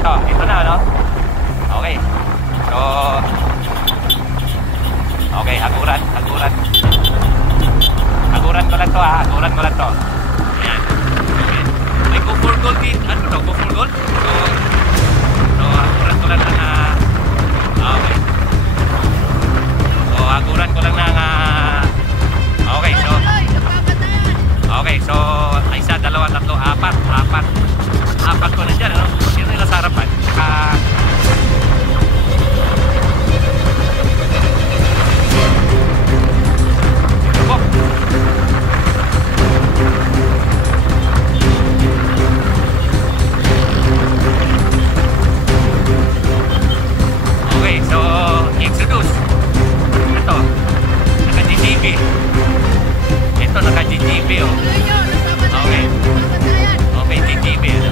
ito na, no? Okay. So, okay, haguran. Haguran ko lang to, ha? Haguran ko lang to. Ayan. Okay. May go for gold din. Ano to? Go for gold? So haguran ko lang na okay. So, haguran ko lang na okay, so okay, so isa, dalawa, tatlo, apat ko na dyan, ano? Sino yung nasa harapan? Okay, so Exodus. Ito, naka-GGB. Ito, naka-GGB, oh. Okay. Okay, GGB, ano?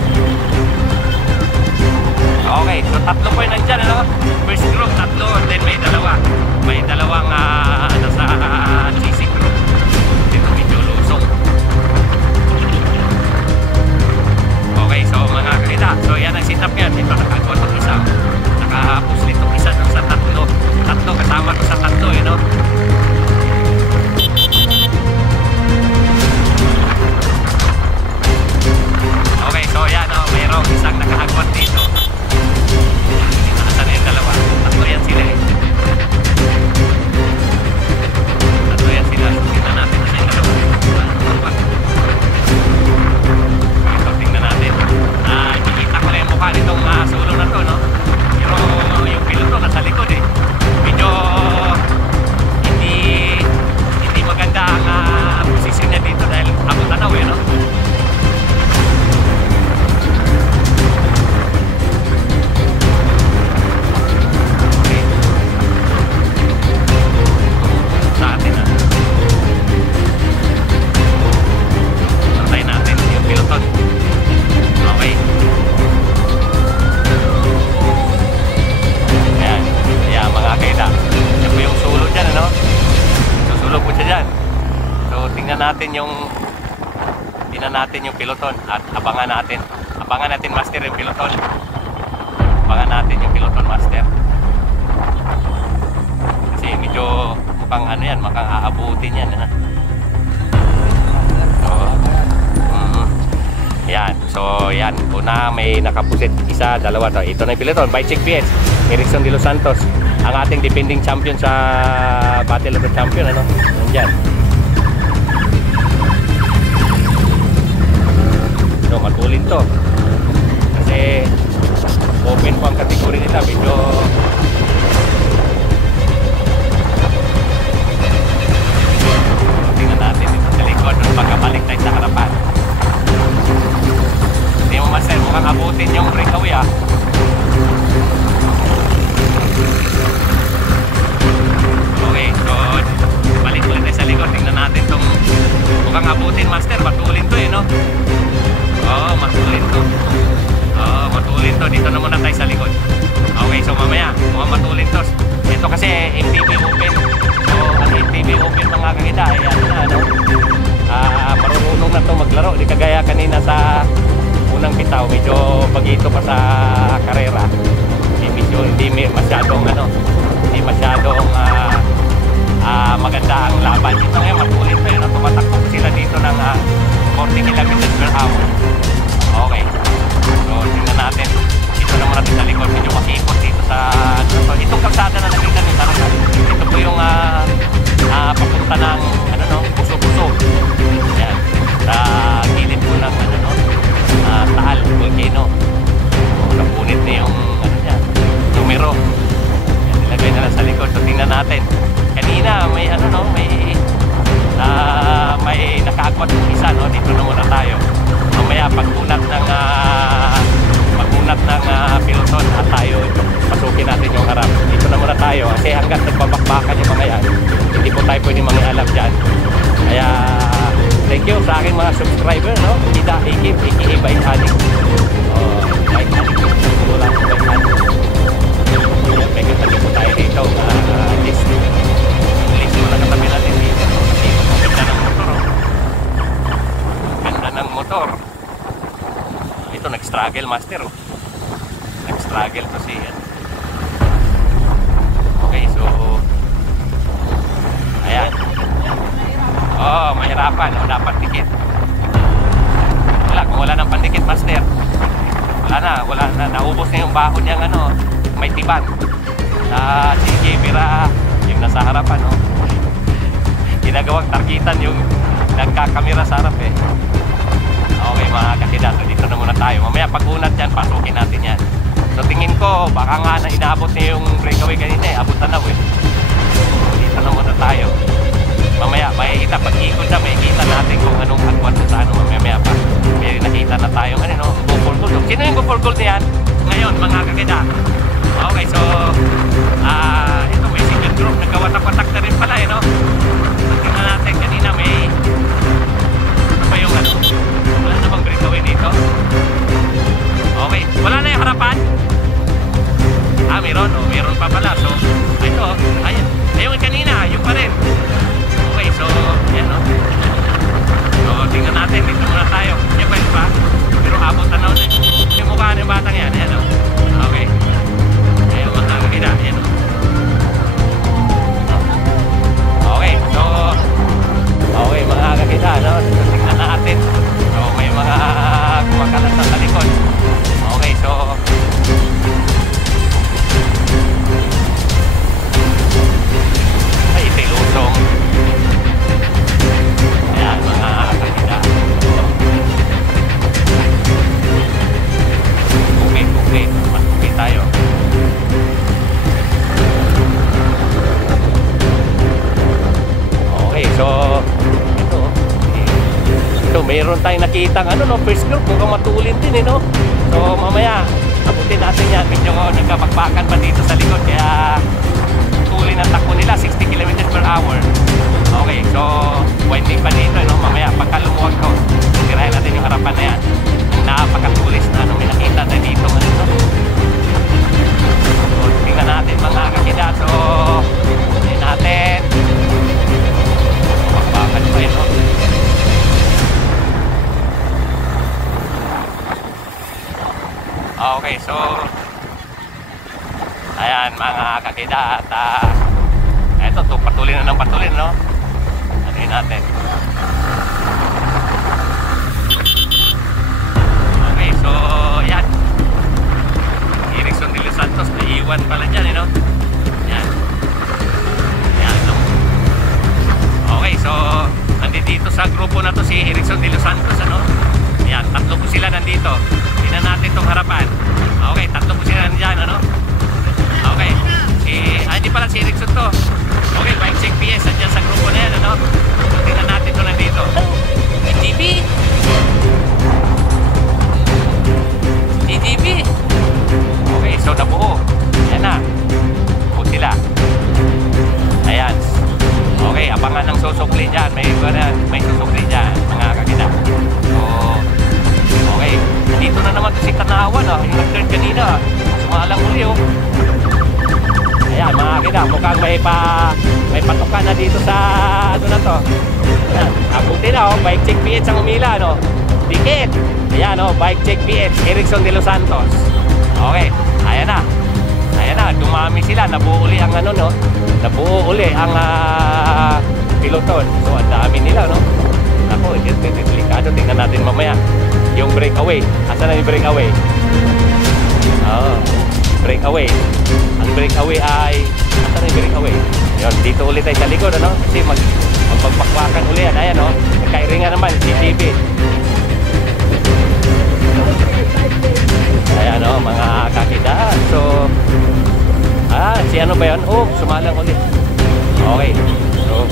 Okay, so tatlo po yung nandyan, ano? First group, tatlo, then may dalawa. May dalawang nasa CC group. Dito medyo lusong. Okay, so mga kakita, so yan ang setup yan. Ito, nakagawa itong isa. Nakahapos nitong isa dun sa tatlo. Tatlo, kasama ko sa tatlo, you know? Okay, so yan, oh, mayroong isang nakahagwat dito. Nasa na yung dalawa. Tatlo yan sila, eh. Tatlo yan sila. Tingnan natin sa yung dalawa. Ito, tingnan natin. Ikikita ko na yung mukha nitong solo na to, no? Yung piloto nasa likod, eh. Medyo hindi maganda ang posisyon niya dito dahil ako tanaw, eh, no? Tingnan natin yung piloton at abangan natin master yung piloton. Abangan natin yung piloton master. Kasi medyo mukhang ano yan, mukhang aabutin yan, ha? So, yan. So, yan. Una, may nakapusit isa, dalawa. To. Ito na yung piloton. Vice PS, Erickson de los Santos. Ang ating defending champion sa Battle of the Champion, ano? Nandyan. So, matulin to. Kasi open po ang kategory nila. Medyo tingnan natin dito sa likod nung pagkabalik tayo sa harapan. Hindi mo master, mukhang abutin yung breakaway, ah. Okay, so balik ulit tayo sa likod. Tingnan natin tong mukhang abutin master. Matulin to, eh, no? Oo, matulin to. Oo, matulin to. Dito na muna tayo sa likod. Okay, so mamaya, mukhang matulin to. Ito kasi MTB Open. So, ang MTB Open mga kakita, ay ano na, ano? Marunong na to maglaro. Di kagaya kanina sa unang bitaw, medyo pagito pa sa karera. Medyo hindi masyadong, ano, hindi masyadong maganda ang laban. Ito ngayon, matulin to. Tumatakbo sila dito ng 40 kilometers per hour. Okay. So, tingnan natin. Ito naman natin sa likod. Medyo makikot dito sa... So, itong kalsada na nakita nyo talaga. Ito po yung papunta ng puso-puso. Ayan. Sa gilid po ng Taal, volcano. So, napunit na yung numero. Ayan, nilagay na lang sa likod. So, tingnan natin. Kanina, may may nakaagwat ng isa, no? Dito na muna tayo. Mamaya pagkunat ng piloton at tayo pasukin natin yung harap. Dito na muna tayo kasi hanggang nagbabakbakan yung mga yan, hindi po tayo pwede mangialam dyan. Kaya thank you sa aking mga subscriber, no? Kita Ikip, aka Bike Addict. Bike Addict. Wala ko Bike Addict. Pwede po tayo dito. List mo na katabi natin dito. Ganda ng motor, oh. Ganda ng motor. Ito, nag-struggle master, oh. struggle to see yan. Okay, so ayan. Oh, mahirapan. O, dapat dikit. Wala, kung wala ng pandikit, master, wala na, naubos na yung bahon niyang ano, may tiban. Si Jebira, yung nasa harapan, no? Ginagawang targetan yung nagkakamera sa harap eh. Okay mga kakida, so dito na muna tayo. Mamaya pag unat yan, pasukin natin yan. So tingin ko, baka nga na inaabot niya yung breakaway kanina eh. Abot na eh. Dito na muna tayo. Mamaya, makikita, pag ikot na, makikita natin kung anong agwat sa ano. Mamaya pa, may nakita na tayo. Ano, no? Go for gold. Sino yung go for gold niyan? Ngayon, mga kakida. Okay, so, ito may single group. Nagkawatak-watak na rin pala eh, no? Tingnan natin kanina, may ano pa yung ano? Wala namang breakaway dito. Okay, wala na yung harapan? Meron. Oh, meron pa pala. So, ito, ayan. Ayun kanina, yung pa rin. Okay, so, yan, no? So, tingnan natin. Dito muna tayo. Yan pa yun pa? Pero abot na na ulit. Yung mukha ng batang yan. Ayan, no? Okay. Ayun, mga kakida. Ayan, no? Okay, so, okay, mga kakida, no? Tingnan natin. So, may mga kumakalat na sa likod. Okay, so, ay, ito lusong. Ayan, mga kakida. Okay. Masukin tayo. Okay, so, ito, mayroon tayong nakitang ano, no, first group, mukhang matulin din, no? So, mamaya, abutin natin yan. Medyo nagkapagbakan pa dito sa likod, kaya tulin ang takbo nila, 60 km/h. Okay, so, winding pa dito, no? Mamaya, pagkalumuwag ko, tirahin natin yung harapan na yan. Napakatulis na, ano, may nakita na dito, ano, no? So, tingnan natin, mga kakida. So, tingnan natin. Pagbakan pa yun, no? Okay, so ayan mga kakida at eto, patuloy na ng patuloy, no? Ano yun natin? Okay, so ayan, Erickson de los Santos na iwan pala dyan, no? Ayan, no? Okay, so nandito sa grupo na to si Erickson de los Santos, ano? Ayan, tatlo po sila nandito. Tingnan natin itong harapan. Okay, tatlo po sila nandyan, ano? Okay. Hindi pala si Erickson to. Okay, bike check PS. Andyan sa grupo na yan, ano? Tingnan natin ito nandito. GGB! GGB! Okay, so nabuo. Ayan na. Buo sila. Ayan. Okay, abangan ng susukli dyan. May susukli dyan, mga kakita. So, okay. Dito na naman si Tanawan, yung nag-turn kanina. Sumalang uli, oh. Ayan, mga kakita, mukhang may patukan na dito sa ano na to. Ayan, abuti na, oh. Bike check PH ang umila, no? Dikit. Ayan, oh. Bike check PH, Erickson de los Santos. Okay, ayan na. Ayan na, dumami sila. Nabuo uli ang ano, no? Nabuo uli ang piloton. So, ang dami nila, no? Ako, delikado. Tingnan natin mamaya yung breakaway. Asan na yung breakaway? Breakaway. Ang breakaway ay asan na yung breakaway? Yun, dito ulit tayo sa likod, ano? Kasi magpagpakwakan ulit yan. Ayan, no? Nagkairingan naman, CGB. Ayan, no? Mga kakidaan. So, si ano ba yun? Oh, sumalang ulit. Okay. So,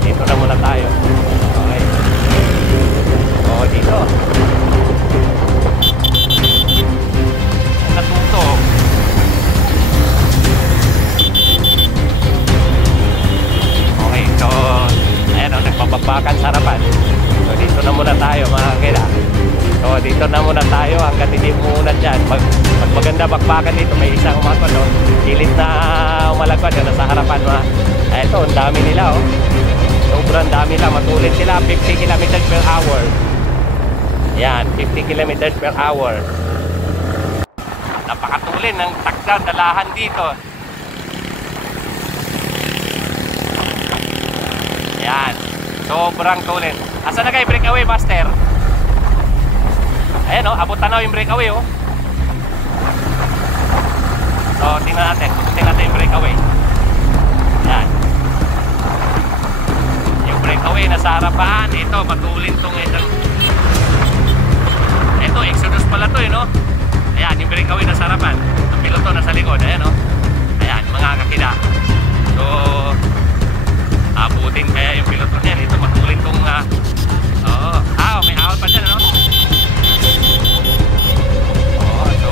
dito na muna tayo. Okay. O, dito. Natuto. Okay, so ayan o, nagpapagbakan sa harapan. So, dito na muna tayo, mga kakila. So, dito na muna tayo hanggang hindi muna dyan. Pag maganda bakbakan dito, may isang umakot, no? Kilit na umalagpad, yun, nasa harapan, mga. Ito, ang dami nila, oh. Sobrang dami lang, matulit sila, 50 km/h. Yan, 50 km/h. tulin ng takdan, dalahan dito. Ayan. Sobrang tulin. Asa na kayo breakaway, master? Ayan o, abot tanaw yung breakaway o. So, tingnan natin yung breakaway. Ayan. Yung breakaway nasa harapan. Ito, matulin tong itong. Ito, Exodus pala to no? Ayan, yung breakaway nasa harapan. Ang piloto nasa likod, ayan o. Ayan, mga kakida. So, abutin kaya yung piloto niyan. Ito, matulin tong may ahon pa dyan, ano? So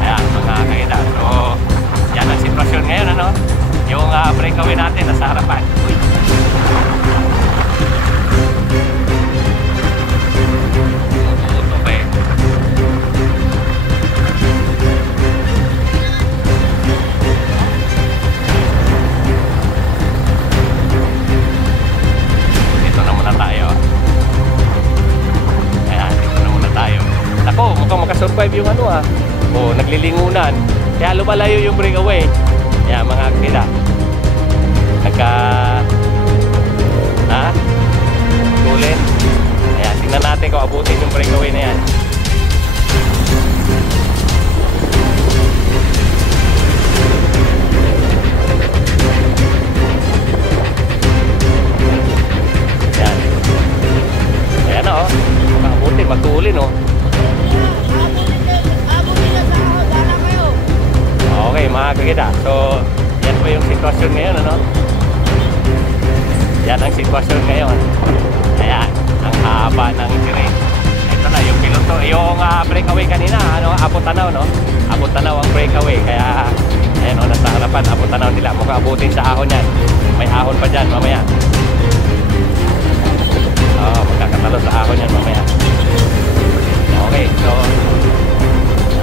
ayan, mga kaida. So yan ang sitwasyon ngayon, ano? Yung breakaway natin nasa harapan. Uy. Survive yung naglilingunan. Kaya lumalayo yung breakaway. Kaya mga kakida, tulin. Ayan, tingnan natin kung abutin yung breakaway na yan. Ayan. Ayan o, abutin, matulin o. Okay mga kakida, so yan po yung sitwasyon ngayon, ano? Yan ang sitwasyon ngayon. Ayan, ang haba ng terrain. Ito na yung piloto, yung breakaway kanina, abot tanaw, no? Abot tanaw ang breakaway, kaya ayan o, nasa harapan, abot tanaw nila. Mukhang abutin sa ahon yan. May ahon pa dyan mamaya. Magkakatalo sa ahon yan mamaya. Okay, so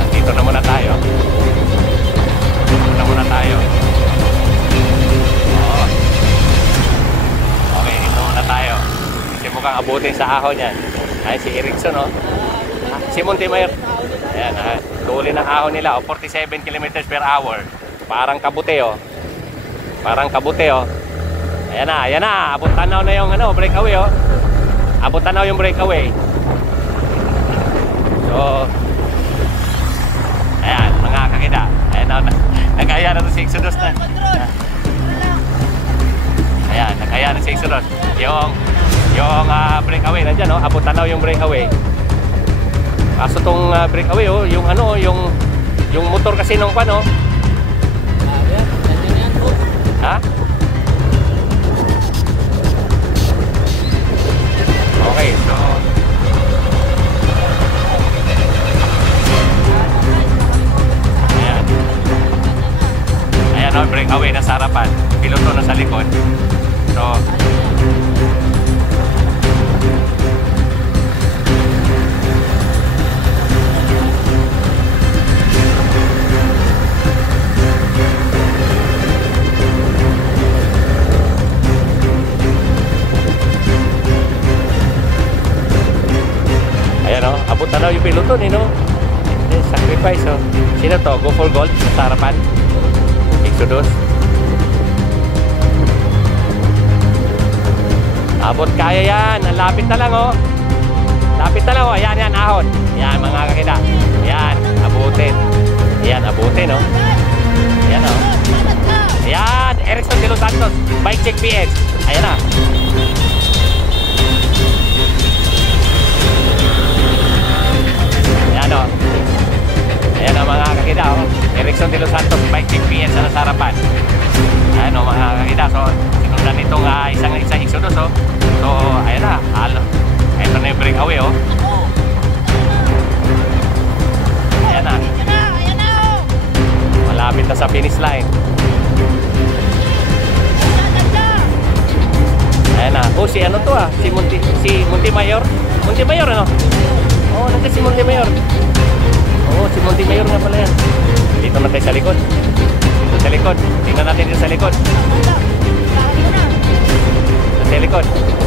dito na muna tayo. Muna tayo. Okay, dito muna tayo. Kasi mukhang abutin sa ahon yan. Ay, si Erickson, no? Si Montemayor. Ayan, tuloy ng ahon nila, 47 km/h. Parang kabute, oh. Parang kabute, oh. Ayan na. Abot tanaw na yung breakaway, oh. Abot tanaw yung breakaway. So, ayan, mga kakida. Ayan na. Nag-aya na si Exodus na. Ayan, nag-aya na si Exodus. Yung breakaway na dyan, no? Abot tanaw yung breakaway. Kaso tong breakaway, oh, yung motor kasi nung pano. Ha? Okay, so breakaway na sa harapan, piloto na sa likod. So ayan o, abot na daw yung piloto no? Sacrifice o. Sino to? Go for gold sa harapan. Exodus. Abot kaya yan. Ang lapit na lang oh. Lapit na lang oh. Ayan, ahon. Ayan mga kakida. Ayan, abutin. Ayan, abutin oh. Ayan oh. Ayan, Erickson de los Santos. Bike check PH. Ayan na. Ayan oh. Ayan o mga kakida oh. Erickson de los Santos Bike check PH sa nasarapan. Ayan o mga kakida. So sinundan itong isang Exodus oh. So ayan na. Ito na yung breakaway oh. Ayan na. Malapit na sa finish line. Ayan na. Oh si ano to ah. Si Montemayor. Montemayor ano? Oh nandiyan si Montemayor. Oh, si Montemayor nga pala yan. Dito na tayo sa likod. Dito Sa likod. Tingnan natin dito sa likod. Sa likod.